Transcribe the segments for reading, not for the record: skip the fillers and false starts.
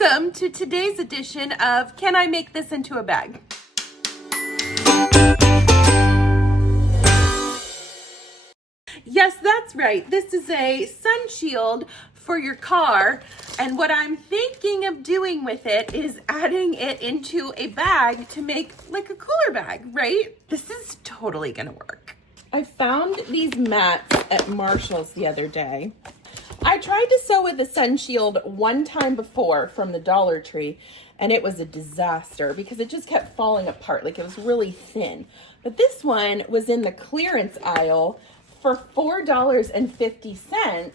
Welcome to today's edition of Can I Make This Into a Bag? Yes, that's right. This is a sun shield for your car. And what I'm thinking of doing with it is adding it into a bag to make like a cooler bag, right? This is totally gonna work. I found these mats at Marshall's the other day. I tried to sew with the sun shield one time before from the Dollar Tree, and it was a disaster because it just kept falling apart. Like, it was really thin. But this one was in the clearance aisle for $4.50,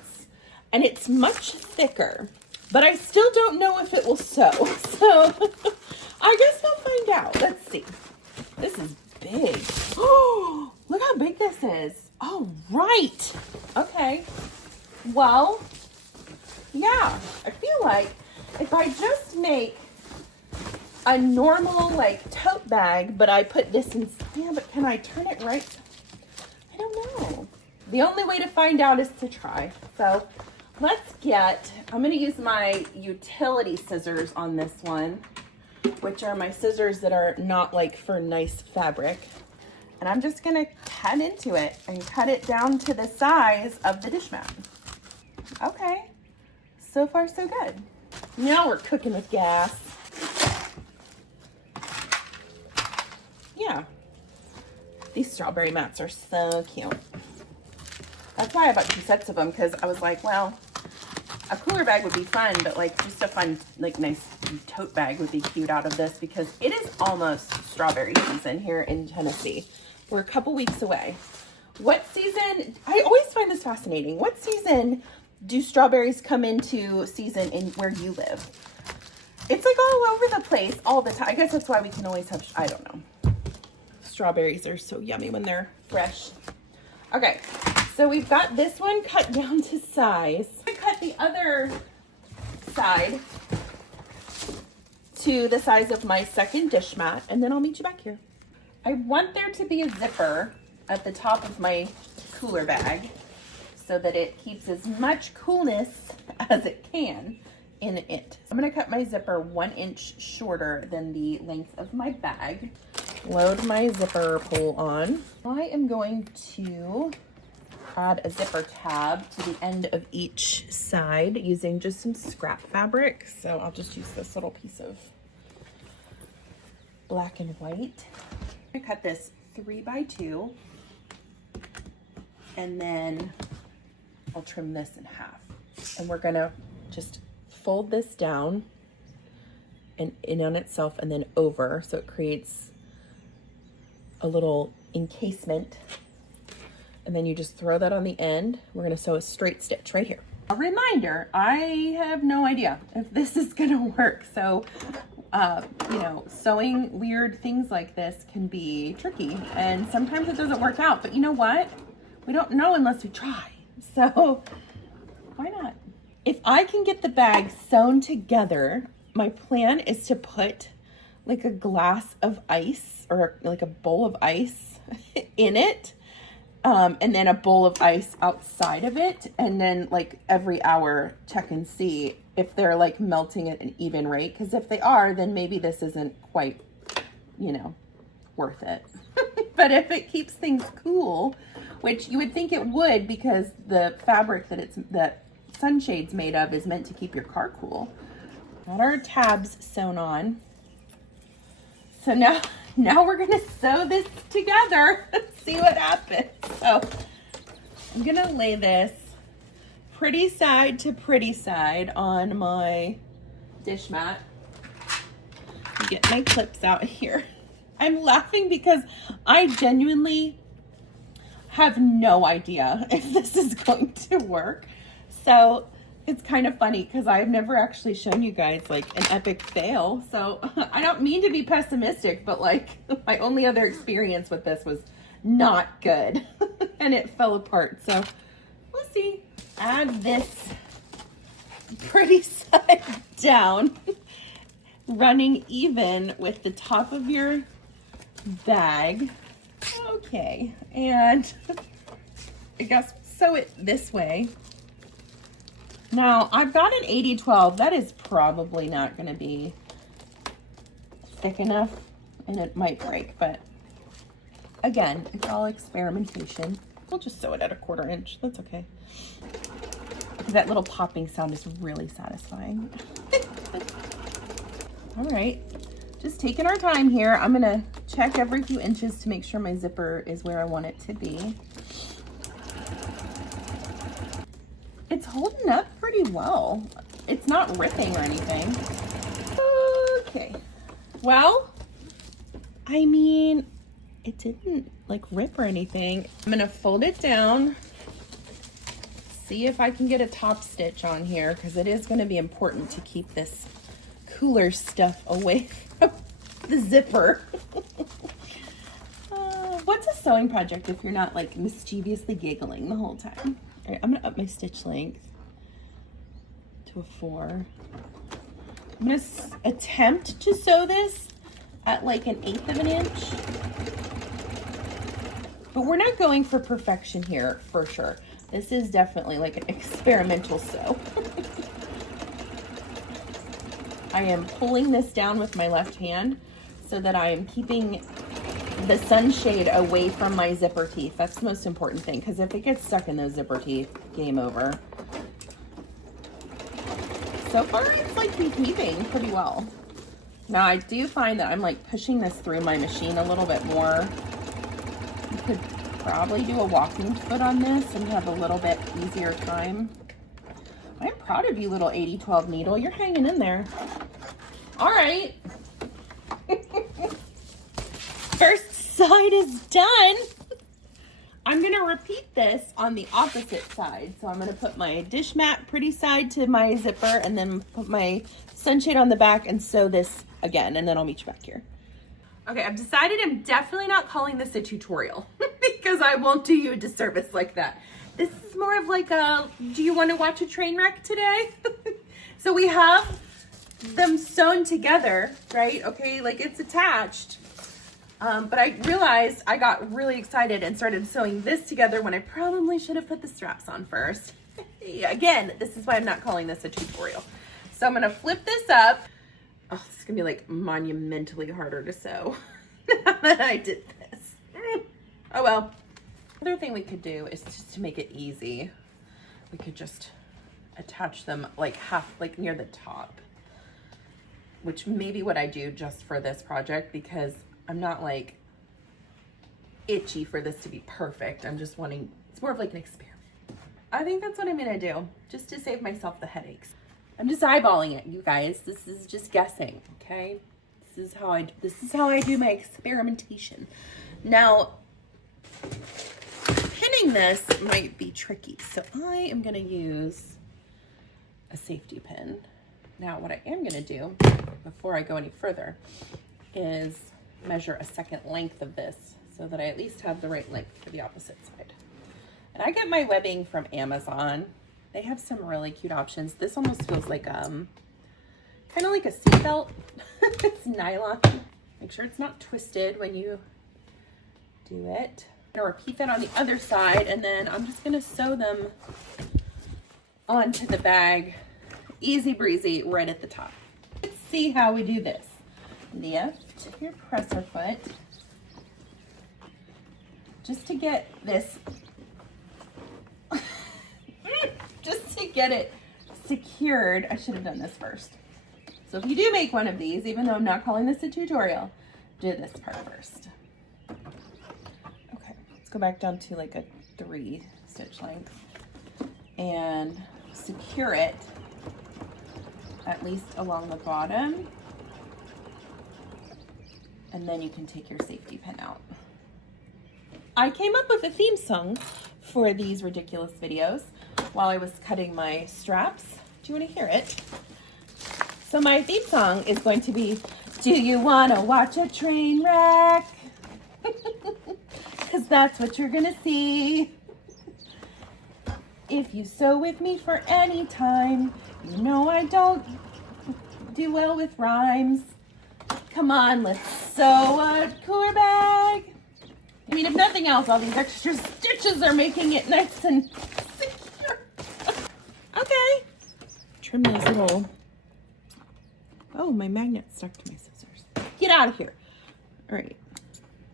and it's much thicker. But I still don't know if it will sew. So I guess I'll find out. Let's see. This is big. Oh, look how big this is. Oh, right. Okay. Well, yeah, I feel like if I just make a normal like tote bag, but I put this in, yeah, but can I turn it right? I don't know. The only way to find out is to try. So I'm going to use my utility scissors on this one, which are my scissors that are not like for nice fabric. And I'm just going to cut into it and cut it down to the size of the dish mat. Okay, so far so good. Now we're cooking with gas. Yeah, these strawberry mats are so cute. That's why I bought 2 sets of them, because I was like, well, a cooler bag would be fun, but like just a fun, like nice tote bag would be cute out of this, because it is almost strawberry season here in Tennessee. We're a couple weeks away. What season, I always find this fascinating. What season do strawberries come into season in where you live? It's like all over the place all the time. I guess that's why we can always have, I don't know. Strawberries are so yummy when they're fresh. Okay, so we've got this one cut down to size. I cut the other side to the size of my second dish mat, and then I'll meet you back here. I want there to be a zipper at the top of my cooler bag, so that it keeps as much coolness as it can in it. I'm gonna cut my zipper 1 inch shorter than the length of my bag. Load my zipper pull on. I am going to add a zipper tab to the end of each side using just some scrap fabric. So I'll just use this little piece of black and white. I cut this 3 by 2, and then I'll trim this in half. And we're gonna just fold this down and in on itself and then over, so it creates a little encasement. And then you just throw that on the end. We're gonna sew a straight stitch right here. A reminder, I have no idea if this is gonna work. So, you know, sewing weird things like this can be tricky, and sometimes it doesn't work out, but you know what? We don't know unless we try. So why not? If I can get the bag sewn together, my plan is to put like a glass of ice or like a bowl of ice in it, and then a bowl of ice outside of it, and then like every hour check and see if they're like melting at an even rate, because if they are, then maybe this isn't quite, you know, worth it. But if it keeps things cool, which you would think it would, because the fabric that sunshade's made of is meant to keep your car cool. Got our tabs sewn on. So now we're gonna sew this together and see what happens. So I'm gonna lay this pretty side to pretty side on my dish mat. Get my clips out here. I'm laughing because I genuinely have no idea if this is going to work. So it's kind of funny because I've never actually shown you guys like an epic fail. So I don't mean to be pessimistic, but like my only other experience with this was not good and it fell apart. So we'll see. Add this pretty side down, running even with the top of your bag. Okay, and I guess sew it this way. Now, I've got an 80-12. That is probably not going to be thick enough, and it might break, but again, it's all experimentation. We'll just sew it at a 1/4 inch. That's okay. That little popping sound is really satisfying. All right, just taking our time here. I'm going to check every few inches to make sure my zipper is where I want it to be. It's holding up pretty well. It's not ripping or anything. Okay. Well, I mean, it didn't like rip or anything. I'm gonna fold it down, see if I can get a top stitch on here, because it is gonna be important to keep this cooler stuff away from the zipper. What's a sewing project if you're not like mischievously giggling the whole time? All right, I'm gonna up my stitch length to a 4. I'm gonna attempt to sew this at like an 1/8 of an inch, but we're not going for perfection here for sure. This is definitely like an experimental sew. I am pulling this down with my left hand so that I am keeping the sunshade away from my zipper teeth. That's the most important thing, because if it gets stuck in those zipper teeth, game over. So far, it's like behaving pretty well. Now, I do find that I'm like pushing this through my machine a little bit more. You could probably do a walking foot on this and have a little bit easier time. I'm proud of you, little 80-12 needle. You're hanging in there. All right. First side is done. I'm gonna repeat this on the opposite side. So I'm gonna put my dish mat pretty side to my zipper and then put my sunshade on the back and sew this again, and then I'll meet you back here. Okay, I've decided I'm definitely not calling this a tutorial because I won't do you a disservice like that. This is more of like a, do you want to watch a train wreck today? So we have them sewn together, right? Okay, like it's attached. But I realized I got really excited and started sewing this together when I probably should have put the straps on first. Again, this is why I'm not calling this a tutorial. So I'm gonna flip this up. Oh, this is gonna be like monumentally harder to sew now that I did this. Oh well. Other thing we could do is just to make it easy. We could just attach them like half, like near the top, which may be what I do just for this project because I'm not like itchy for this to be perfect. I'm just wanting, it's more of like an experiment. I think that's what I'm gonna do, just to save myself the headaches. I'm just eyeballing it, you guys. This is just guessing, okay? This is how I do my experimentation. Now, pinning this might be tricky, so I am gonna use a safety pin. Now, what I am gonna do before I go any further is measure a second length of this so that I at least have the right length for the opposite side. And I get my webbing from Amazon. They have some really cute options. This almost feels like kind of like a seatbelt. It's nylon. Make sure it's not twisted when you do it. I'm gonna repeat that on the other side, and then I'm just gonna sew them onto the bag, easy breezy, right at the top. Let's see how we do this. Lift your presser foot just to get this, just to get it secured. I should have done this first. So if you do make one of these, even though I'm not calling this a tutorial, do this part first. Okay, let's go back down to like a 3 stitch length and secure it at least along the bottom. And then you can take your safety pin out. I came up with a theme song for these ridiculous videos while I was cutting my straps. Do you want to hear it? So my theme song is going to be, do you want to watch a train wreck? Because that's what you're going to see. If you sew with me for any time, you know I don't do well with rhymes. Come on, let's sew a cooler bag. I mean, if nothing else, all these extra stitches are making it nice and secure. Okay, trim those little, oh, my magnet's stuck to my scissors. Get out of here. All right,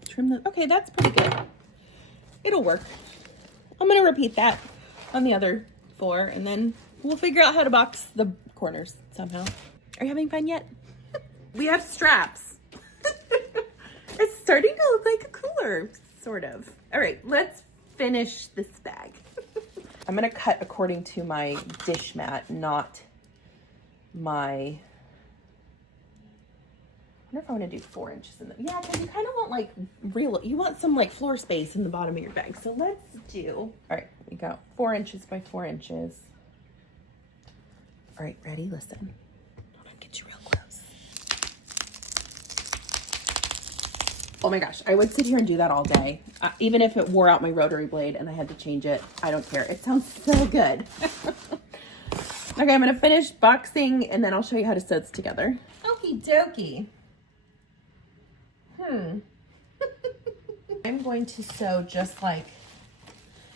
trim the, okay, that's pretty good. It'll work. I'm gonna repeat that on the other 4, and then we'll figure out how to box the corners somehow. Are you having fun yet? We have straps. It's starting to look like a cooler, sort of. All right, let's finish this bag. I'm gonna cut according to my dish mat, not my, I wonder if I wanna do 4 inches in the, yeah, because you kind of want like real, you want some like floor space in the bottom of your bag. So let's do, all right, we got 4 inches by 4 inches. All right, ready? Listen. Hold on, get you real close. Oh my gosh, I would sit here and do that all day. Even if it wore out my rotary blade and I had to change it, I don't care. It sounds so good. Okay, I'm gonna finish boxing and then I'll show you how to sew this together. Okie dokie. I'm going to sew just like,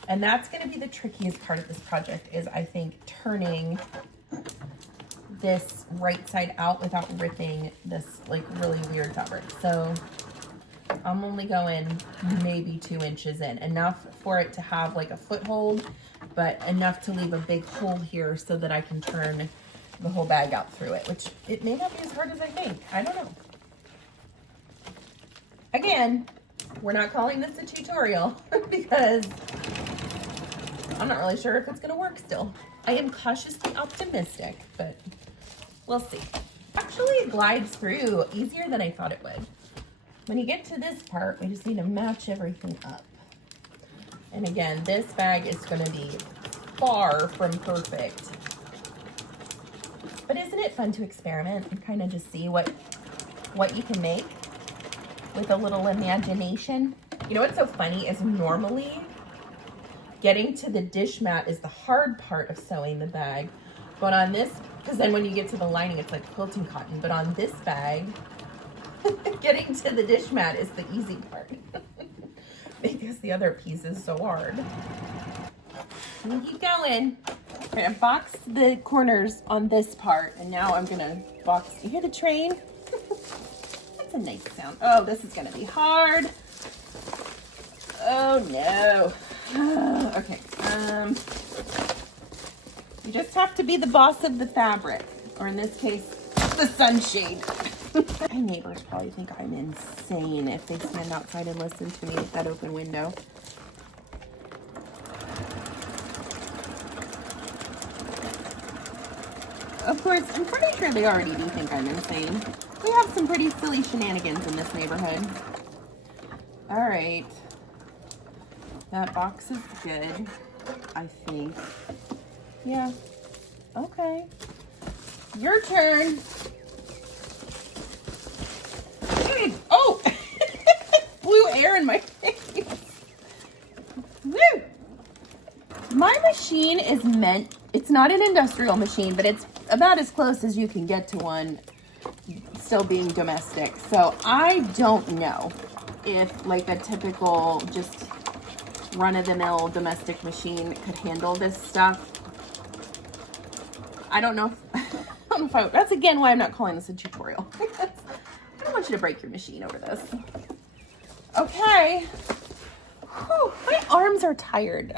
and that's gonna be the trickiest part of this project is I think turning this right side out without ripping this like really weird fabric. So I'm only going maybe 2 inches in, enough for it to have like a foothold, but enough to leave a big hole here so that I can turn the whole bag out through it, which it may not be as hard as I think. I don't know. Again, we're not calling this a tutorial because I'm not really sure if it's gonna work still. I am cautiously optimistic, but we'll see. Actually, it glides through easier than I thought it would. When you get to this part, we just need to match everything up. And again, this bag is gonna be far from perfect. But isn't it fun to experiment and kind of just see what you can make with a little imagination? You know what's so funny is normally getting to the dish mat is the hard part of sewing the bag. But on this, because then when you get to the lining, it's like quilting cotton. But on this bag, getting to the dish mat is the easy part because the other piece is so hard. I'm gonna keep going. Okay, I boxed the corners on this part, and now I'm gonna box. You hear the train? That's a nice sound. Oh, this is gonna be hard. Oh no. Okay. You just have to be the boss of the fabric, or in this case, the sunshade. My neighbors probably think I'm insane if they stand outside and listen to me with that open window. Of course, I'm pretty sure they already do think I'm insane. We have some pretty silly shenanigans in this neighborhood. All right. That box is good, I think. Yeah. Okay. Your turn. Oh! Blew air in my face. Woo! My machine is meant, it's not an industrial machine, but it's about as close as you can get to one still being domestic. So I don't know if like a typical just run-of-the-mill domestic machine could handle this stuff. I don't know if that's again why I'm not calling this a tutorial. I don't want you to break your machine over this. Okay. Whew, my arms are tired.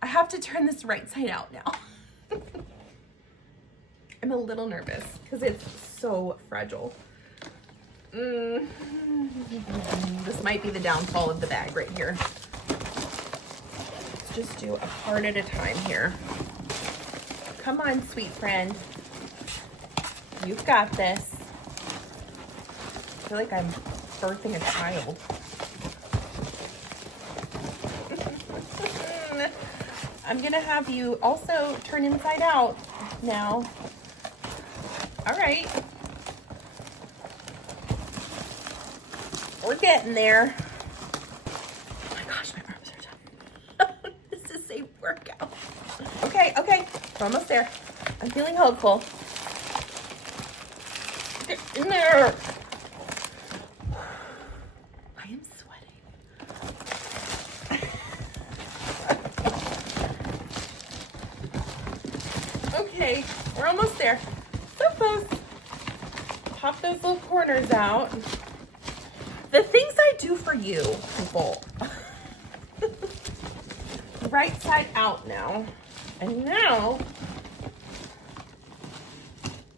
I have to turn this right side out now. I'm a little nervous because it's so fragile. This might be the downfall of the bag right here. Let's just do a part at a time here. Come on, sweet friend. You've got this. I feel like I'm birthing a child. I'm gonna have you also turn inside out now. All right. We're getting there. Oh my gosh, my arms are done. This is a workout. Okay, we're almost there. I'm feeling hopeful. Get in there. I am sweating. almost there. So close. Pop those little corners out. The things I do for you, people. Right side out now. And now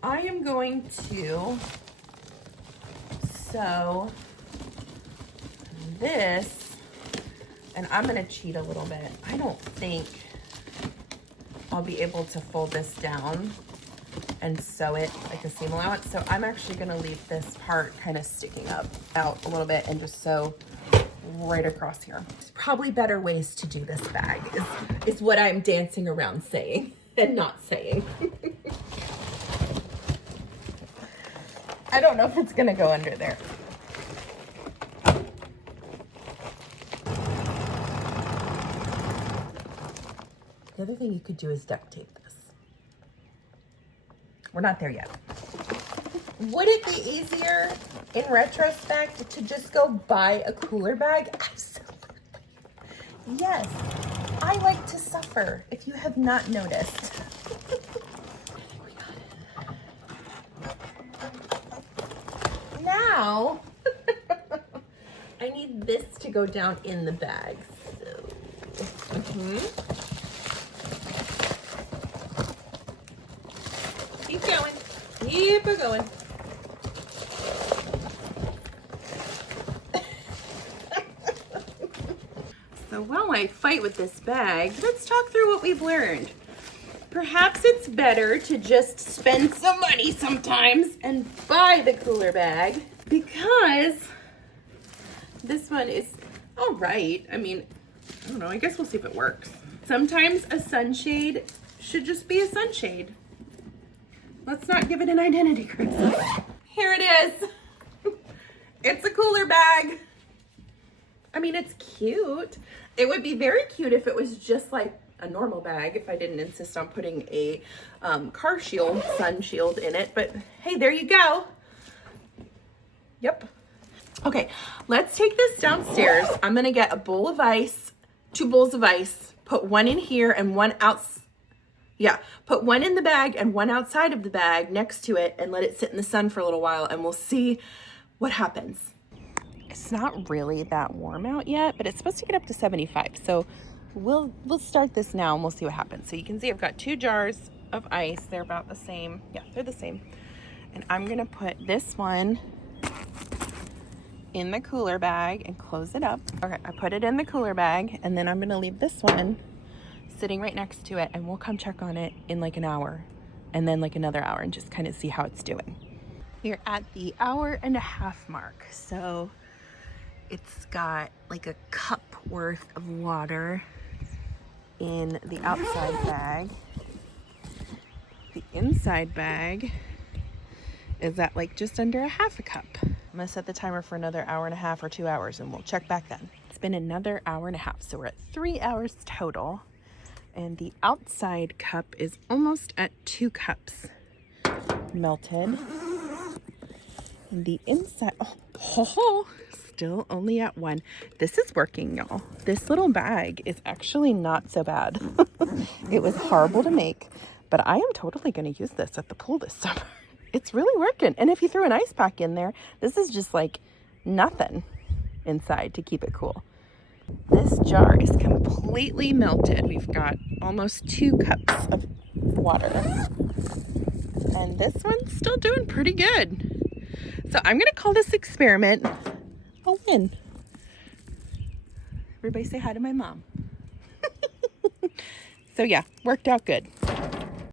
I am going to sew this, and I'm gonna cheat a little bit. I don't think I'll be able to fold this down and sew it like a seam allowance. So I'm actually gonna leave this part kind of sticking up out a little bit and just sew right across here. There's probably better ways to do this bag is what I'm dancing around saying and not saying. I don't know if it's gonna go under there. The other thing you could do is duct tape this. We're not there yet. Would it be easier in retrospect to just go buy a cooler bag? Absolutely. Yes, I like to suffer, if you have not noticed. Now, I need this to go down in the bag. So, keep going. Keep it going. So while I fight with this bag, let's talk through what we've learned. Perhaps it's better to just spend some money sometimes and buy the cooler bag, because this one is all right. I mean, I don't know, I guess we'll see if it works. Sometimes a sunshade should just be a sunshade. Let's not give it an identity crisis. Here it is. It's a cooler bag. I mean, it's cute. It would be very cute if it was just like a normal bag, if I didn't insist on putting a car shield, sun shield in it. But hey, there you go. Yep. Okay, let's take this downstairs. I'm gonna get a bowl of ice, 2 bowls of ice, put one in here and one out. Yeah, put one in the bag and one outside of the bag next to it and let it sit in the sun for a little while, and we'll see what happens. It's not really that warm out yet, but it's supposed to get up to 75. So we'll start this now and we'll see what happens. So you can see I've got 2 jars of ice. They're about the same. Yeah, they're the same. And I'm gonna put this one in the cooler bag and close it up. Okay, I put it in the cooler bag, and then I'm gonna leave this one sitting right next to it, and we'll come check on it in like an hour and then like another hour and just kind of see how it's doing. We're at the 1.5-hour mark. So it's got like a cup worth of water in the outside bag. The inside bag is at like just under 1/2 cup. I'm gonna set the timer for another 1.5 hours or 2 hours, and we'll check back then. It's been another 1.5 hours, so we're at 3 hours total. And the outside cup is almost at 2 cups melted. And the inside, oh, still only at 1. This is working, y'all. This little bag is actually not so bad. It was horrible to make, but I am totally gonna use this at the pool this summer. It's really working. And if you threw an ice pack in there, this is just like nothing inside to keep it cool. This jar is completely melted. We've got almost 2 cups of water. And this one's still doing pretty good. So I'm gonna call this experiment a win. Everybody say hi to my mom. So yeah, worked out good.